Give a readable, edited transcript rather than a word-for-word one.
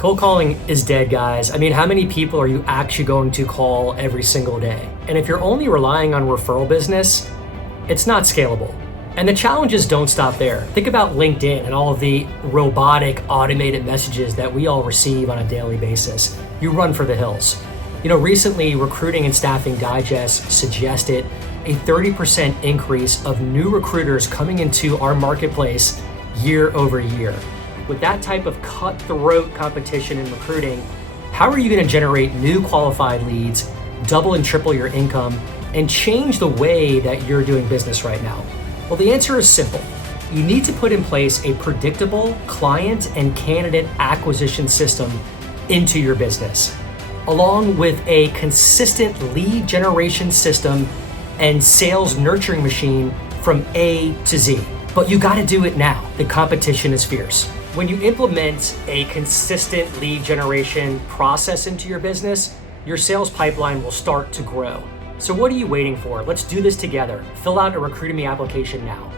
Cold calling is dead, guys. I mean, how many people are you actually going to call every single day? And if you're only relying on referral business, it's not scalable. And the challenges don't stop there. Think about LinkedIn and all of the robotic, automated messages that we all receive on a daily basis. You run for the hills. Recently, Recruiting and Staffing Digest suggested a 30% increase of new recruiters coming into our marketplace year over year. With that type of cutthroat competition in recruiting, how are you going to generate new qualified leads, double and triple your income, and change the way that you're doing business right now? Well, the answer is simple. You need to put in place a predictable client and candidate acquisition system into your business, along with a consistent lead generation system and sales nurturing machine from A to Z. But you got to do it now. The competition is fierce. When you implement a consistent lead generation process into your business, your sales pipeline will start to grow. So what are you waiting for? Let's do this together. Fill out a Recruitemy application now.